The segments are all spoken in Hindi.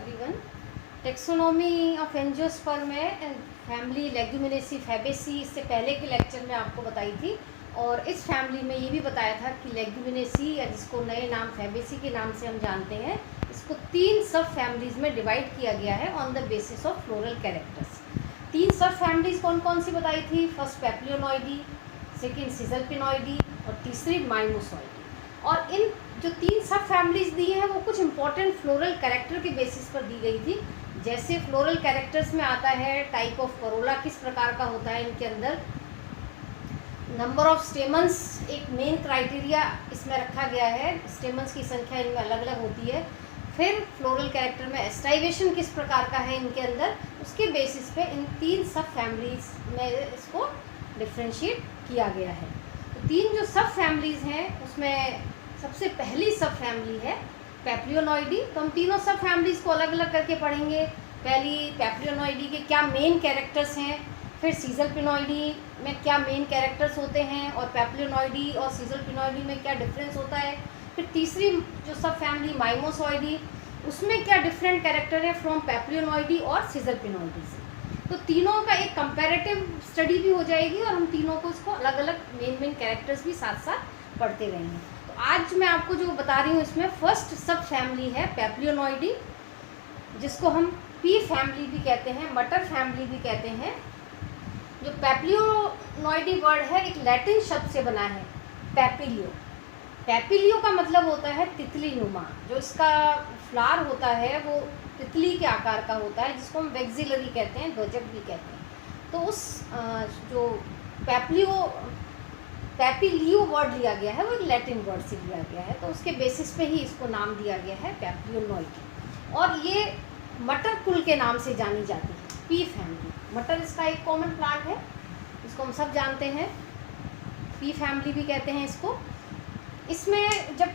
एवरीवन। टेक्सोनॉमी ऑफ एंजियोस्पर्म में फैमिली लेग्यूमिनेसी फैबेसी इससे पहले के लेक्चर में आपको बताई थी, और इस फैमिली में ये भी बताया था कि लेग्यूमिनेसी या जिसको नए नाम फैबेसी के नाम से हम जानते हैं, इसको 3 सब फैमिलीज़ में डिवाइड किया गया है on the basis of floral characters. 3 सब फैमिलीज़ कौन कौन सी बताई थी? फर्स्ट पैप्लियोनॉइडी, सेकेंड सिजलपिनॉइडी और तीसरी माइमोसॉइडी। और इन जो 3 सब फैमिलीज़ दी हैं वो कुछ इंपॉर्टेंट फ्लोरल कैरेक्टर के बेसिस पर दी गई थी। जैसे फ्लोरल कैरेक्टर्स में आता है टाइप ऑफ करोला किस प्रकार का होता है, इनके अंदर नंबर ऑफ स्टेमन्स एक मेन क्राइटेरिया इसमें रखा गया है, स्टेमन्स की संख्या इनमें अलग अलग होती है। फिर फ्लोरल कैरेक्टर में एस्टाइवेशन किस प्रकार का है इनके अंदर, उसके बेसिस पे इन 3 सब फैमिलीज़ में इसको डिफ्रेंशिएट किया गया है। तो 3 जो सब फैमिलीज़ हैं उसमें सबसे पहली सब फैमिली है पैप्लियोनॉइडी। तो हम तीनों सब फैमिलीज़ को अलग अलग करके पढ़ेंगे। पहली पैप्लियोनॉइडी के क्या मेन कैरेक्टर्स हैं, फिर सीजलपिनॉइडी में क्या मेन कैरेक्टर्स होते हैं, और पैप्लियोनॉइडी और सीजलपिनॉइडी में क्या डिफरेंस होता है। फिर तीसरी जो सब फैमिली माइमोसॉइडी, उसमें क्या डिफरेंट कैरेक्टर है फ्रॉम पैप्लियोनॉइडी और सीजलपिनॉइडी से। तो तीनों का एक कंपैरेटिव स्टडी भी हो जाएगी और हम तीनों को इसको अलग अलग मेन कैरेक्टर्स भी साथ साथ पढ़ते रहेंगे। तो आज मैं आपको जो बता रही हूँ इसमें फर्स्ट सब फैमिली है पैप्लियोनॉइडी, जिसको हम पी फैमिली भी कहते हैं, मटर फैमिली भी कहते हैं। जो पैप्लियोनॉइडी वर्ड है एक लैटिन शब्द से बना है, पैपिलियो। पैपिलियो का मतलब होता है तितली नुमा। जो इसका फ्लावर होता है वो तितली के आकार का होता है, जिसको हम वेक्सिलरी कहते हैं, ध्वजक भी कहते हैं। तो उस जो पैपिलियो वर्ड लिया गया है वो एक लैटिन वर्ड से लिया गया है, तो उसके बेसिस पे ही इसको नाम दिया गया है पैप्लियोनॉइडी। और ये मटर कुल के नाम से जानी जाती है, पी फैमिली। मटर इसका एक कॉमन प्लांट है, इसको हम सब जानते हैं, पी फैमिली भी कहते हैं इसको। इसमें जब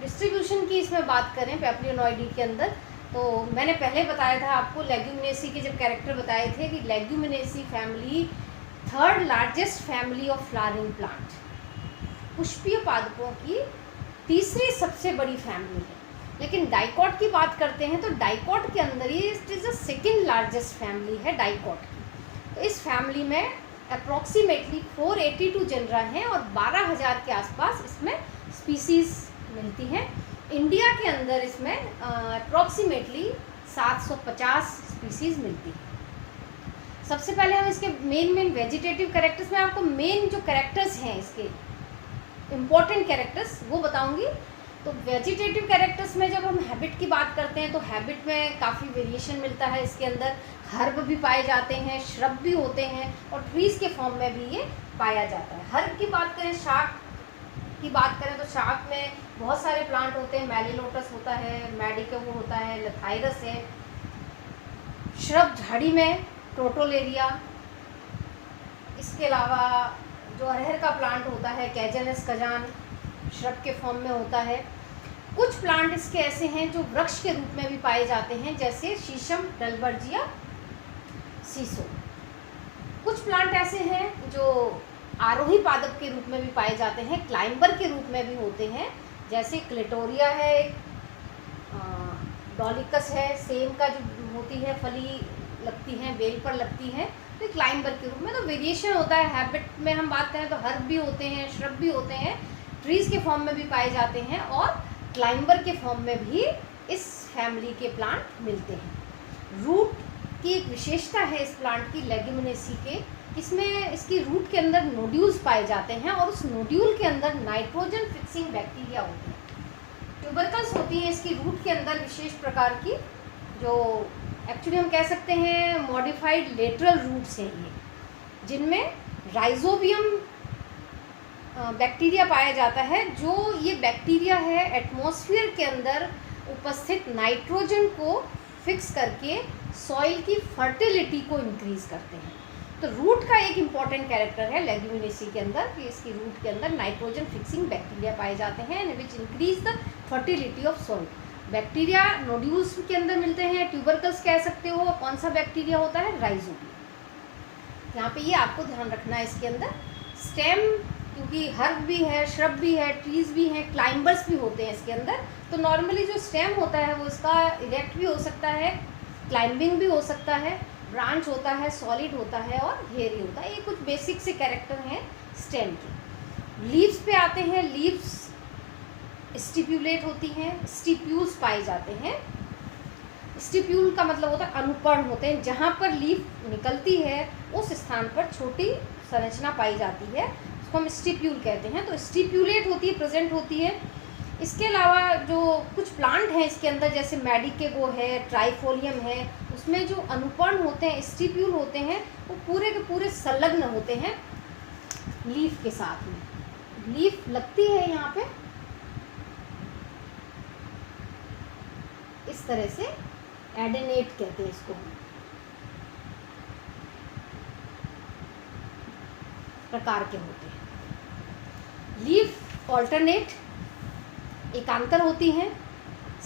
डिस्ट्रीब्यूशन की इसमें बात करें पैप्लियोनॉइडी के अंदर, तो मैंने पहले बताया था आपको लेग्यूमिनेसी के जब कैरेक्टर बताए थे कि leguminosae family 3rd largest family of flowering plant, पुष्पीय पादपों की तीसरी सबसे बड़ी फैमिली है। लेकिन डाइकॉट की बात करते हैं तो डाइकॉट के अंदर ही it is the 2nd largest family है डाइकॉट की। तो इस फैमिली में अप्रॉक्सीमेटली 482 जनरा हैं और 12,000 के आसपास इसमें स्पीसीज़ मिलती हैं। इंडिया के अंदर इसमें अप्रॉक्सीमेटली 750 स्पीसीज़ मिलती है। सबसे पहले हम इसके मेन वेजिटेटिव कैरेक्टर्स में आपको मेन जो कैरेक्टर्स हैं इसके इम्पॉर्टेंट कैरेक्टर्स वो बताऊंगी। तो वेजिटेटिव कैरेक्टर्स में जब हम हैबिट की बात करते हैं तो हैबिट में काफ़ी वेरिएशन मिलता है। इसके अंदर हर्ब भी पाए जाते हैं, श्रब भी होते हैं, और ट्रीज़ के फॉर्म में भी ये पाया जाता है। हर्ब की बात करें, शाक की बात करें तो शाक में बहुत सारे प्लांट होते हैं, मैलीलोटस होता है, मैडिकवो होता है, लथाइरस है। श्रब झाड़ी में क्रोटोलेरिया, इसके अलावा जो अरहर का प्लांट होता है कैजनस कजान, श्रब के फॉर्म में होता है। कुछ प्लांट इसके ऐसे हैं जो वृक्ष के रूप में भी पाए जाते हैं, जैसे शीशम, डलबर्जिया, सीसो। कुछ प्लांट ऐसे हैं जो आरोही पादप के रूप में भी पाए जाते हैं, क्लाइंबर के रूप में भी होते हैं, जैसे क्लिटोरिया है, डॉलिकस है, सेम का जो होती है फली लगती हैं, बेल पर लगती हैं, तो क्लाइंबर के रूप में। तो वेरिएशन होता है। हैबिट में हम बात करें तो हर्ब भी होते हैं, श्रब भी होते हैं, ट्रीज़ के फॉर्म में भी पाए जाते हैं, और क्लाइंबर के फॉर्म में भी इस फैमिली के प्लांट मिलते हैं। रूट की एक विशेषता है इस प्लांट की, लेग्यूमिनेसी के, इसमें इसकी रूट के अंदर नोड्यूल्स पाए जाते हैं, और उस नोड्यूल के अंदर नाइट्रोजन फिक्सिंग बैक्टीरिया होती है। ट्यूबरकल्स होती हैं इसकी रूट के अंदर विशेष प्रकार की, जो एक्चुअली हम कह सकते हैं मॉडिफाइड लेटरल रूट्स हैं ये, जिनमें राइजोबियम बैक्टीरिया पाया जाता है। जो ये बैक्टीरिया है एटमॉस्फेयर के अंदर उपस्थित नाइट्रोजन को फिक्स करके सॉइल की फर्टिलिटी को इंक्रीज़ करते हैं। तो रूट का एक इम्पॉर्टेंट कैरेक्टर है लेग्यूमिनेसी के अंदर कि इसकी रूट के अंदर नाइट्रोजन फिक्सिंग बैक्टीरिया पाए जाते हैं, which increase the fertility of soil. Bacteria nodules के अंदर मिलते हैं, ट्यूबरकल्स कह सकते हो। कौन सा बैक्टीरिया होता है? राइजोबियम। यहाँ पे ये आपको ध्यान रखना है। इसके अंदर स्टेम क्योंकि हर्ब भी है, श्रब भी है, ट्रीज भी हैं, क्लाइंबर्स भी होते हैं इसके अंदर। तो नॉर्मली जो स्टेम होता है वो इसका इरेक्ट भी हो सकता है, क्लाइंबिंग भी हो सकता है, ब्रांच होता है, सॉलिड होता है और हेयरी होता है। ये कुछ बेसिक से कैरेक्टर हैं स्टेम के। लीव्स पे आते हैं। लीव्स स्टिप्यूलेट होती हैं, स्टिप्यूल्स पाए जाते हैं। स्टिप्यूल का मतलब होता है अनुपर्ण होते हैं, जहाँ पर लीफ निकलती है उस स्थान पर छोटी संरचना पाई जाती है, उसको हम स्टिप्यूल कहते हैं। तो स्टिप्यूलेट होती है, प्रेजेंट होती है। इसके अलावा जो कुछ प्लांट हैं इसके अंदर, जैसे मेडिकेगो है, ट्राइफोलियम है, उसमें जो अनुपर्ण होते हैं, स्टिप्यूल होते हैं, वो पूरे के पूरे संलग्न होते हैं लीफ के साथ में। लीफ लगती है यहाँ पे इस तरह से, एडेनेट कहते हैं इसको, प्रकार के होते हैं। लीफ ऑल्टरनेट, एकांतर होती हैं,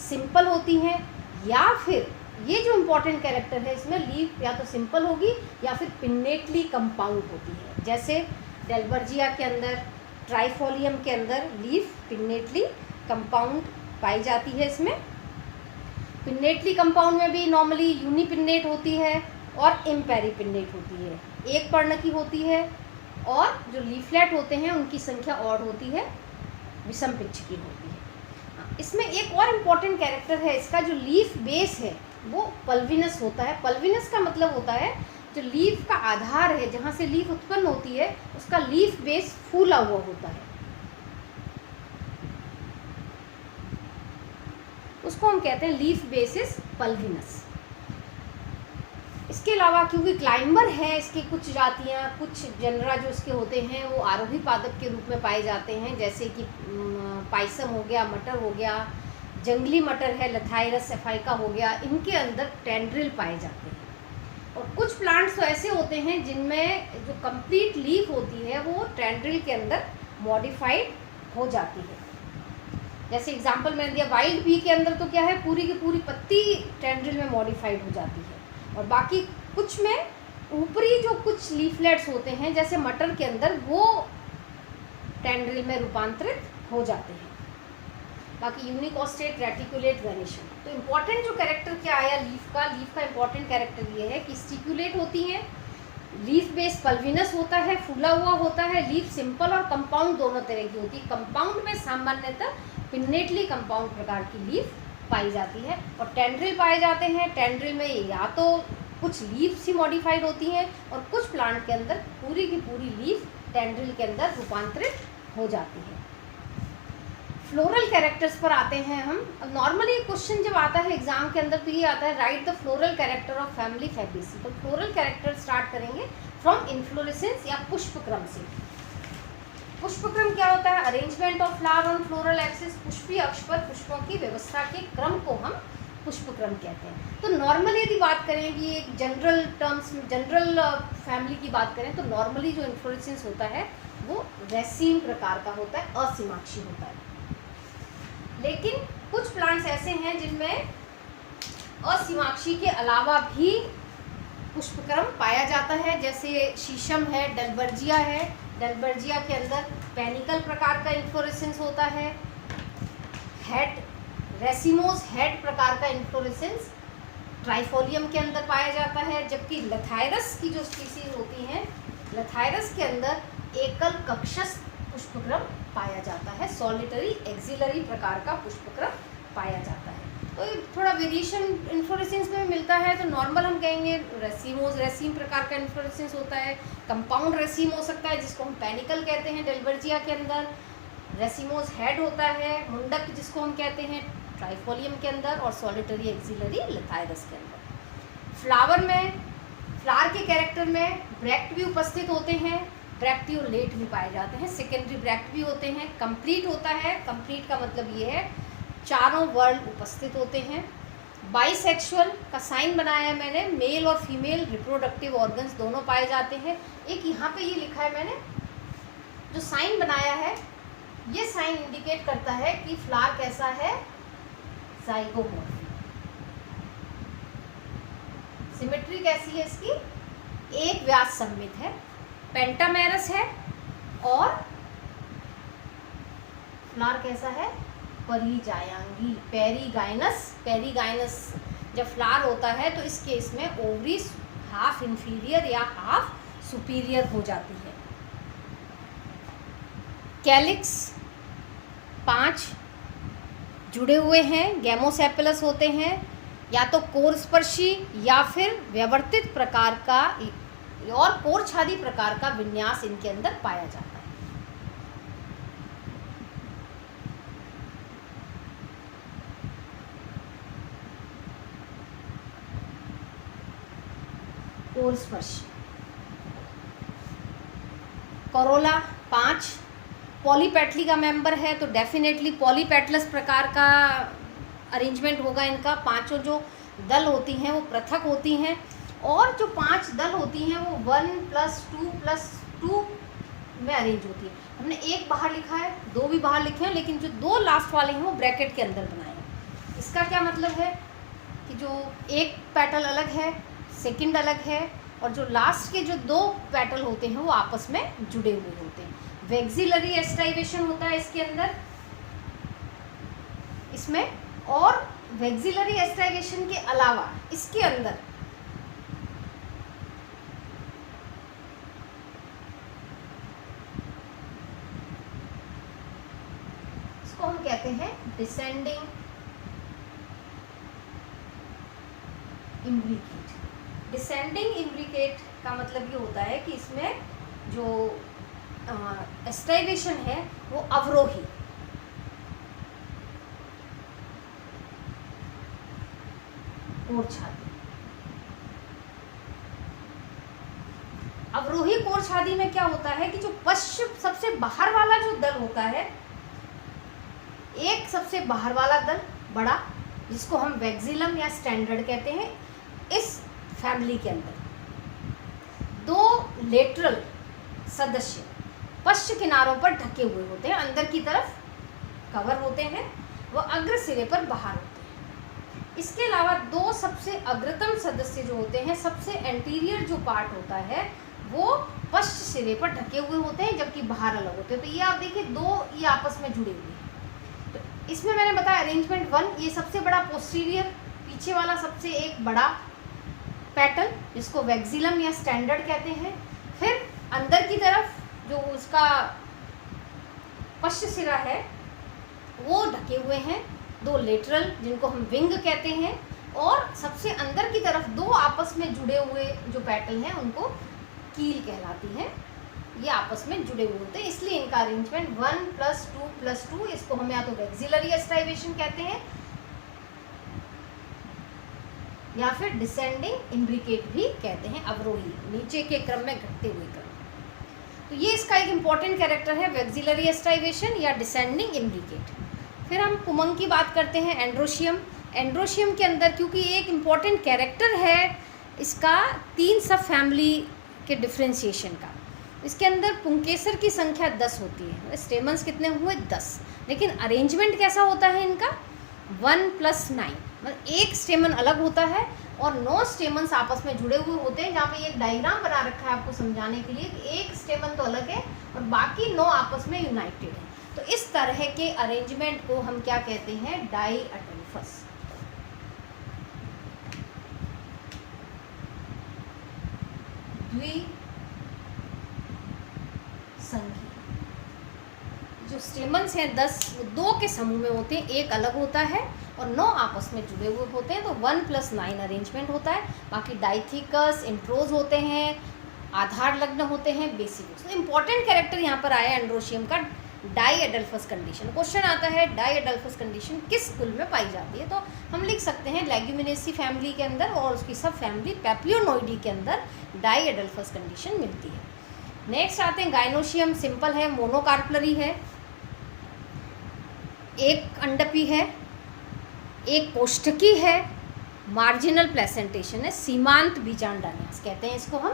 सिंपल होती हैं, या फिर ये जो इम्पोर्टेंट कैरेक्टर है इसमें, लीफ या तो सिंपल होगी या फिर पिन्नेटली कंपाउंड होती है। जैसे डेल्बर्जिया के अंदर, ट्राइफोलियम के अंदर लीफ पिन्नेटली कंपाउंड पाई जाती है। इसमें पिन्नेटली कंपाउंड में भी नॉर्मली यूनिपिन्नेट होती है और इम्पेरीपिन्नेट होती है, एक पर्ण की होती है, और जो लीफलेट होते हैं उनकी संख्या और होती है, विषम पिच्छ की होती है। इसमें एक और इम्पॉर्टेंट कैरेक्टर है इसका, जो लीफ बेस है वो पल्विनस होता है। पल्विनस का मतलब होता है जो लीफ का आधार है, जहाँ से लीफ उत्पन्न होती है, उसका लीफ बेस फूला हुआ होता है, उसको हम कहते हैं लीफ बेसिस पल्विनस। इसके अलावा क्योंकि क्लाइंबर है, इसके कुछ जातियाँ, कुछ जनरा जो इसके होते हैं वो आरोही पादप के रूप में पाए जाते हैं, जैसे कि पाइसम हो गया, मटर हो गया, जंगली मटर है, लथाइरस एफाइका हो गया, इनके अंदर टेंड्रिल पाए जाते हैं। और कुछ प्लांट्स तो ऐसे होते हैं जिनमें जो कंप्लीट लीफ होती है वो टेंड्रिल के अंदर मॉडिफाइड हो जाती है। जैसे एग्जांपल मैंने दिया, वाइल्ड बी के अंदर तो क्या है, पूरी की पूरी पत्ती टेंड्रिल में मॉडिफाइड हो जाती है, और बाकी कुछ में ऊपरी जो कुछ लीफलेट्स होते हैं जैसे मटर के अंदर, वो टेंड्रिल में रूपांतरित हो जाते हैं। बाकी यूनिकोस्टेट, रेटिकुलेट, वेनिशन। तो इम्पॉर्टेंट जो कैरेक्टर क्या आया लीफ का इम्पॉर्टेंट कैरेक्टर ये है कि स्टिक्यूलेट होती है, लीफ बेस पल्विनस होता है, फूला हुआ होता है, लीफ सिंपल और कंपाउंड दोनों तरह की होती है। कंपाउंड में सामान्यतः पिन्नेटली कंपाउंड प्रकार की लीफ पाई जाती है, और टेंड्रिल पाए जाते हैं। टेंड्रिल में या तो कुछ लीव्स ही मॉडिफाइड होती हैं, और कुछ प्लांट के अंदर पूरी की पूरी लीफ टेंड्रिल के अंदर रूपांतरित हो जाती है। फ्लोरल कैरेक्टर्स पर आते हैं हम। नॉर्मली क्वेश्चन जब आता है एग्जाम के अंदर तो ये आता है, right the floral character of family Fabaceae. तो फ्लोरल कैरेक्टर स्टार्ट करेंगे फ्रॉम इन्फ्लोरेसेंस या पुष्पक्रम से। पुष्पक्रम क्या होता है? Arrangement of flower on floral axis. पुष्पीय अक्ष पर पुष्पों की व्यवस्था के क्रम को हम पुष्पक्रम कहते हैं। तो नॉर्मली यदि बात करें कि एक जनरल टर्म्स, जनरल फैमिली की बात करें, तो नॉर्मली जो इन्फ्लोरेसेंस होता है वो रेसीम प्रकार का होता है, असीमाक्षी होता है। लेकिन कुछ प्लांट्स ऐसे हैं जिनमें असीमाक्षी के अलावा भी पुष्पक्रम पाया जाता है, जैसे शीशम है, डेल्बर्जिया है। डेल्बर्जिया के अंदर पेनिकल प्रकार का इन्फ्लोरेसेंस होता है। हेड, रेसिमोस हेड प्रकार का इन्फ्लोरेसेंस ट्राइफोलियम के अंदर पाया जाता है, जबकि लथाइरस की जो स्पीसीज होती हैं, लथाइरस के अंदर एकल कक्षस्थ पुष्पक्रम पाया जाता है, सॉलिटरी एक्सिलरी प्रकार का पुष्पक्रम पाया जाता है। तो थोड़ा वेरिएशन इन्फ्लोरेसेंस में मिलता है। तो नॉर्मल हम कहेंगे रेसिमोस, रेसीम प्रकार का इन्फ्लोरेसेंस होता है। कंपाउंड रेसीम हो सकता है जिसको हम पेनिकल कहते हैं डेल्बर्जिया के अंदर। रेसिमोस हेड होता है, मुंडक जिसको हम कहते हैं ट्राइफोलियम के अंदर, और सॉलिटरी एक्सिलरी लथाइरस के अंदर। फ्लावर में, फ्लावर के कैरेक्टर में ब्रैक्ट भी उपस्थित होते हैं, ब्रैक्टियोलेट भी पाए जाते हैं, सेकेंडरी ब्रैक्ट भी होते हैं। कंप्लीट होता है, कंप्लीट का मतलब ये है चारों वर्ण उपस्थित होते हैं। बाइसेक्सुअल का साइन बनाया है मैंने, मेल और फीमेल रिप्रोडक्टिव ऑर्गन्स दोनों पाए जाते हैं। एक यहाँ पे ये लिखा है मैंने, जो साइन बनाया है ये साइन इंडिकेट करता है कि फ्लावर कैसा है, ज़ाइगोमॉर्फिक। सिमेट्री कैसी है इसकी, एक व्यास सममित है, पेंटामेरस है और फ्लावर कैसा है, परिजायांगी, पेरीगाइनस। पेरीगाइनस जब फ्लावर होता है तो इस केस में ओवरीज हाफ इंफीरियर या हाफ सुपीरियर हो जाती है। कैलिक्स 5 जुड़े हुए हैं, गैमोसेपलस होते हैं, या तो कोरस्पर्शी या फिर व्यवर्तित प्रकार का और कोरछादी प्रकार का विन्यास इनके अंदर पाया जाता है। कोरस्पर्शी। कोरोला 5 पॉलीपेटली का मेंबर है, तो डेफिनेटली पॉलीपेटलस प्रकार का अरेंजमेंट होगा इनका। पांचों जो दल होती हैं वो पृथक होती हैं, और जो 5 दल होती हैं वो 1+2+2 में अरेंज होती है। हमने एक बाहर लिखा है, 2 भी बाहर लिखे हैं, लेकिन जो 2 लास्ट वाले हैं वो ब्रैकेट के अंदर बनाए हैं। इसका क्या मतलब है कि जो एक पेटल अलग है, सेकंड अलग है, और जो लास्ट के जो 2 पेटल होते हैं वो आपस में जुड़े हुए होते हैं। वेक्सिलरी एस्टाइवेशन होता है इसके अंदर, इसमें, और वेक्सिलरी एस्टाइवेशन के अलावा इसके अंदर इसको हम कहते हैं डिसेंडिंग इम्ब्रिकेट। डिसेंडिंग इम्ब्रिकेट का मतलब ये होता है कि इसमें जो एस्टाइवेशन है वो अवरोही, कोरछादी। अवरोही कोरछादी में क्या होता है कि जो पश्चिम सबसे बाहर वाला जो दल होता है, एक सबसे बाहर वाला दल बड़ा, जिसको हम वेक्सिलम या स्टैंडर्ड कहते हैं, इस फैमिली के अंदर 2 लेटरल सदस्य पश्च किनारों पर ढके हुए होते हैं, अंदर की तरफ कवर होते हैं, वो अग्र सिरे पर बाहर होते हैं। इसके अलावा 2 सबसे अग्रतम सदस्य जो होते हैं, सबसे एंटीरियर जो पार्ट होता है वो पश्च सिरे पर ढके हुए होते हैं, जबकि बाहर अलग होते हैं। तो ये आप देखिए 2 ये आपस में जुड़े हुए हैं। तो इसमें मैंने बताया अरेंजमेंट 1, ये सबसे बड़ा पोस्टीरियर, पीछे वाला सबसे एक बड़ा पेटल जिसको वेक्सिलम या स्टैंडर्ड कहते हैं। फिर अंदर की तरफ जो उसका पश्च सिरा है वो ढके हुए हैं 2 लेटरल, जिनको हम विंग कहते हैं, और सबसे अंदर की तरफ 2 आपस में जुड़े हुए जो पेटल हैं उनको कील कहलाती है। ये आपस में जुड़े हुए होते हैं, इसलिए इनका अरेंजमेंट 1+2+2, इसको हम या तो वेक्सिलरी एस्टाइवेशन कहते हैं या फिर डिसेंडिंग इम्ब्रिकेट भी कहते हैं, अवरोही, नीचे के क्रम में घटते हुए क्रम। तो ये इसका एक इम्पॉर्टेंट कैरेक्टर है, वेक्सिलरी एस्टाइवेशन या डिसेंडिंग इम्ब्रिकेट। फिर हम कुमंग की बात करते हैं, एंड्रोशियम। एंड्रोशियम के अंदर क्योंकि एक इम्पॉर्टेंट कैरेक्टर है इसका 3 सब फैमिली के डिफ्रेंशिएशन का, इसके अंदर पुंकेसर की संख्या 10 होती है, स्टेमन्स कितने हुए 10, लेकिन अरेंजमेंट कैसा होता है इनका 1+9, मतलब एक स्टेमन अलग होता है और 9 स्टेमन्स आपस में जुड़े हुए होते हैं। जहाँ पे एक डायग्राम बना रखा है आपको समझाने के लिए कि एक स्टेमन तो अलग है और बाकी 9 आपस में यूनाइटेड है। तो इस तरह के अरेंजमेंट को हम क्या कहते हैं, डाईअडल्फस। द्विसंघी। जो स्टेमन्स हैं 10, वो 2 के समूह में होते हैं, एक अलग होता है और 9 आपस में जुड़े हुए होते हैं, तो 1+9 अरेंजमेंट होता है। बाकी डाइथिकस, इंट्रोज होते हैं, आधार लग्न होते हैं, बेसिक। इंपॉर्टेंट कैरेक्टर यहाँ पर आया एंड्रोशियम का, डाईअडल्फस कंडीशन। क्वेश्चन आता है डाईअडल्फस कंडीशन किस कुल में पाई जाती है, तो हम लिख सकते हैं लेग्यूमिनेसी फैमिली के अंदर और उसकी सब फैमिली पैप्लियोनोइडी के अंदर डाईअडल्फस कंडीशन मिलती है। नेक्स्ट आते हैं गाइनोशियम, सिंपल है, मोनोकार्पलरी है, एक अंडपी है, एक कोष्ठकी है, मार्जिनल प्लेसेंटेशन है, सीमांत बीजांडान्यास कहते हैं इसको हम।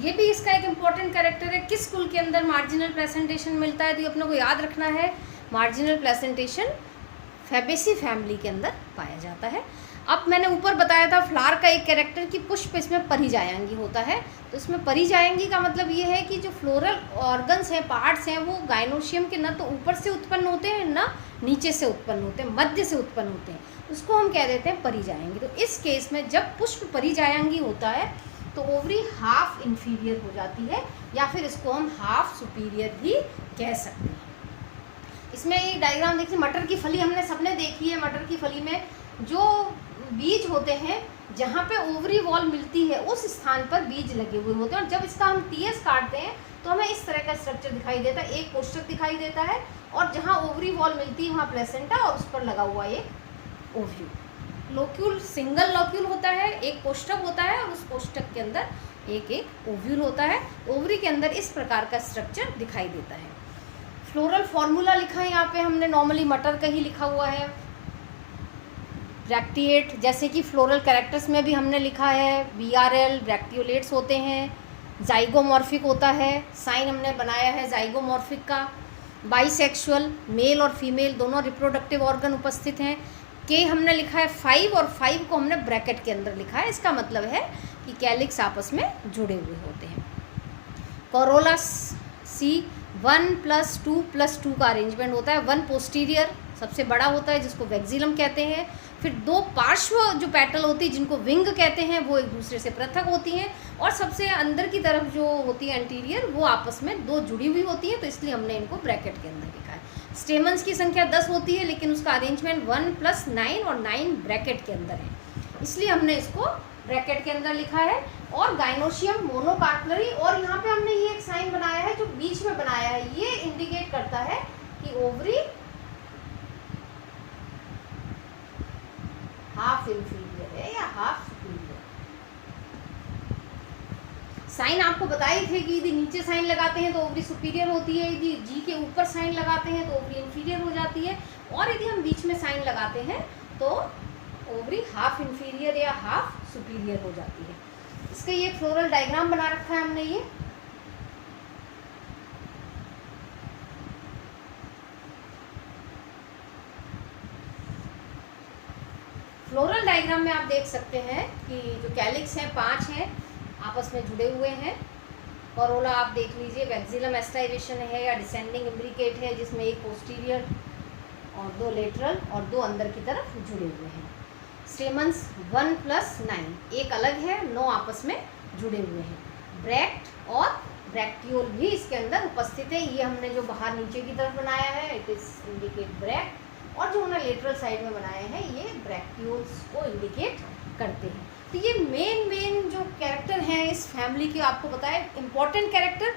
ये भी इसका एक इम्पॉर्टेंट कैरेक्टर है। किस कुल के अंदर मार्जिनल प्लेसेंटेशन मिलता है, तो ये अपने को याद रखना है। मार्जिनल प्लेसेंटेशन फैबेसी फैमिली के अंदर पाया जाता है। अब मैंने ऊपर बताया था फ्लावर का एक कैरेक्टर कि पुष्प इसमें परिजायंगी होता है। तो इसमें परिजायंगी का मतलब ये है कि जो फ्लोरल ऑर्गन्स हैं, पार्ट्स हैं, वो गाइनोशियम के न तो ऊपर से उत्पन्न होते हैं ना नीचे से उत्पन्न होते हैं, मध्य से उत्पन्न होते हैं, उसको हम कह देते हैं परिजायंगी। तो इस केस में जब पुष्प परिजायंगी होता है तो ओवरी हाफ इन्फीरियर हो जाती है, या फिर इसको हम हाफ सुपीरियर भी कह सकते हैं। इसमें ये डायग्राम देखिए, मटर की फली हमने सबने देखी है। मटर की फली में जो बीज होते हैं, जहाँ पे ओवरी वॉल मिलती है उस स्थान पर बीज लगे हुए होते हैं, और जब इसका हम टीएस काटते हैं तो हमें इस तरह का स्ट्रक्चर दिखाई देता है। एक कोष्ठक दिखाई देता है, और जहाँ ओवरी वॉल मिलती है वहाँ प्लेसेंटा, और उस पर लगा हुआ एक ओव्यूल। लोक्यूल सिंगल लोक्यूल होता है, एक कोष्ठक होता है, और उस कोष्ठक के अंदर एक एक ओव्यूल होता है। ओवरी के अंदर इस प्रकार का स्ट्रक्चर दिखाई देता है। फ्लोरल फॉर्मूला लिखा है यहाँ पे हमने, नॉर्मली मटर का ही लिखा हुआ है। ब्रैक्टिएट, जैसे कि फ्लोरल कैरेक्टर्स में भी हमने लिखा है, BRL ब्रैक्टियोलेट्स होते हैं। जाइगोमॉर्फिक होता है, साइन हमने बनाया है जाइगोमॉर्फिक का। बाइसेक्सुअल, मेल और फीमेल दोनों रिप्रोडक्टिव ऑर्गन उपस्थित हैं। के हमने लिखा है 5, और 5 को हमने ब्रैकेट के अंदर लिखा है। इसका मतलब है कि कैलिक्स आपस में जुड़े हुए होते हैं। कोरोला C 1+2+2 का अरेंजमेंट होता है। 1 पोस्टीरियर सबसे बड़ा होता है, जिसको वैक्सिलम कहते हैं। फिर 2 पार्श्व जो पेटल होती है, जिनको विंग कहते हैं, वो एक दूसरे से पृथक होती हैं। और सबसे अंदर की तरफ जो होती है एंटीरियर, वो आपस में 2 जुड़ी हुई होती है, तो इसलिए हमने इनको ब्रैकेट के अंदर लिखा है। स्टेमन्स की संख्या 10 होती है, लेकिन उसका अरेंजमेंट 1+9 और 9 ब्रैकेट के अंदर है, इसलिए हमने इसको ब्रैकेट के अंदर लिखा है। और गाइनोशियम मोनोकार्पलरी, और यहाँ पे हमने ये एक साइन बनाया है जो बीच में बनाया है, ये इंडिकेट करता है कि ओवरी हाफ इंफीरियर है या हाफ सुपीरियर। साइन आपको बताए थे कि यदि नीचे साइन लगाते हैं तो ओवरी सुपीरियर होती है, यदि जी के ऊपर साइन लगाते हैं तो ओवरी इंफीरियर हो जाती है, और यदि हम बीच में साइन लगाते हैं तो ओवरी हाफ इंफीरियर या हाफ सुपीरियर हो जाती है। इसका ये फ्लोरल डायग्राम बना रखा है हमने। ये फ्लोरल डायग्राम में आप देख सकते हैं कि जो कैलिक्स हैं 5 हैं, आपस में जुड़े हुए हैं। कोरोला आप देख लीजिए, वैक्सिलम एस्टाइवेशन है या डिसेंडिंग इम्ब्रिकेट है, जिसमें एक पोस्टीरियर और 2 लेटरल और 2 अंदर की तरफ जुड़े हुए हैं। स्टेमन्स 1+9, एक अलग है, 9 आपस में जुड़े हुए हैं। ब्रैक्ट और ब्रैक्टियोल भी इसके अंदर उपस्थित है। ये हमने जो बाहर नीचे की तरफ बनाया है, इट इज इंडिकेट ब्रैक्ट, और जो हमने लेटरल साइड में बनाए हैं ये ब्रैक्टियोल्स को इंडिकेट करते हैं। तो ये मेन जो कैरेक्टर हैं इस फैमिली के, आपको बताया इंपॉर्टेंट कैरेक्टर।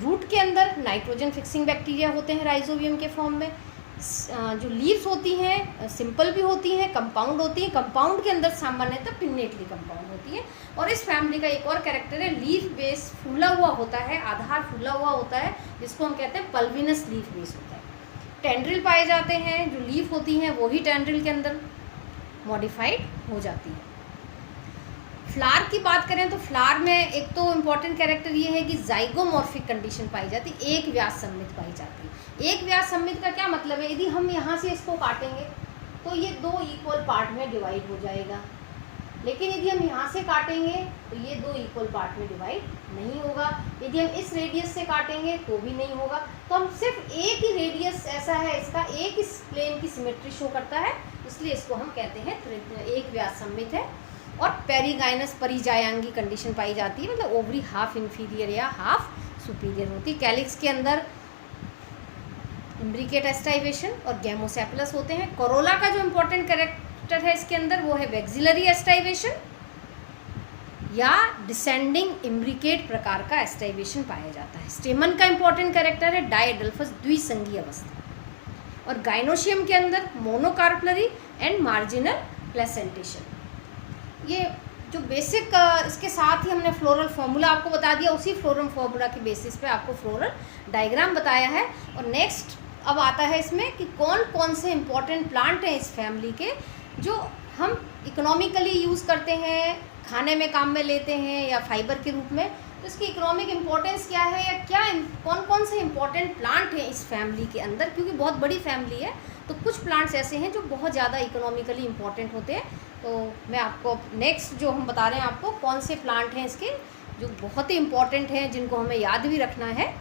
रूट के अंदर नाइट्रोजन फिक्सिंग बैक्टीरिया होते हैं राइजोबियम के फॉर्म में। जो लीव्स होती हैं सिंपल भी होती हैं, कंपाउंड होती हैं। कंपाउंड के अंदर सामान्यतः पिन्नेटली कंपाउंड होती है। और इस फैमिली का एक और कैरेक्टर है, लीफ बेस फूला हुआ होता है, आधार फूला हुआ होता है, जिसको हम कहते हैं पल्विनस लीफ बेस होता है। टेंड्रिल पाए जाते हैं, जो लीफ होती हैं वो ही टेंड्रिल के अंदर मॉडिफाइड हो जाती है। फ्लावर की बात करें तो फ्लावर में एक तो इम्पॉर्टेंट कैरेक्टर ये है कि जाइगोमॉर्फिक कंडीशन पाई जाती है, एक व्यास सममित पाई जाती है। एक व्यास सममित का क्या मतलब है, यदि हम यहाँ से इसको काटेंगे तो ये 2 इक्वल पार्ट में डिवाइड हो जाएगा, लेकिन यदि हम यहाँ से काटेंगे तो ये 2 इक्वल पार्ट में डिवाइड नहीं होगा। यदि हम इस रेडियस से काटेंगे तो भी नहीं होगा। तो हम सिर्फ एक ही रेडियस ऐसा है इसका, एक इस प्लेन की सिमेट्री शो करता है, इसलिए इसको हम कहते हैं एक व्यास सममित है। और पेरीगाइनस परिजायांगी कंडीशन पाई जाती है, मतलब ओवरी हाफ इंफीरियर या हाफ सुपीरियर होती है। कैलिक्स के अंदर इम्ब्रिकेट एस्टाइवेशन और गैमोसेपलस होते हैं। कोरोला का जो इम्पोर्टेंट कैरेक्टर है इसके अंदर वो है वैक्सिलरी एस्टाइवेशन या डिसेंडिंग इम्ब्रिकेट प्रकार का एस्टाइवेशन पाया जाता है। स्टेमन का इम्पोर्टेंट कैरेक्टर है डायडेल्फस द्विसंगीय अवस्था। और गाइनोशियम के अंदर मोनोकार्पलरी एंड मार्जिनल प्लेसेंटेशन। ये जो बेसिक इसके साथ ही हमने फ्लोरल फॉर्मूला आपको बता दिया, उसी फ्लोरल फॉर्मूला के बेसिस पे आपको फ्लोरल डायग्राम बताया है। और नेक्स्ट अब आता है इसमें कि कौन कौन से इम्पॉर्टेंट प्लांट हैं इस फैमिली के जो हम इकोनॉमिकली यूज़ करते हैं, खाने में काम में लेते हैं या फाइबर के रूप में। तो इसकी इकोनॉमिक इम्पोर्टेंस क्या है या क्या कौन कौन से इम्पॉर्टेंट प्लांट हैं इस फैमिली के अंदर, क्योंकि बहुत बड़ी फैमिली है तो कुछ प्लांट्स ऐसे हैं जो बहुत ज़्यादा इकोनॉमिकली इम्पॉर्टेंट होते हैं। तो मैं आपको नेक्स्ट जो हम बता रहे हैं आपको कौन से प्लांट हैं इसके जो बहुत ही इम्पॉर्टेंट हैं, जिनको हमें याद भी रखना है।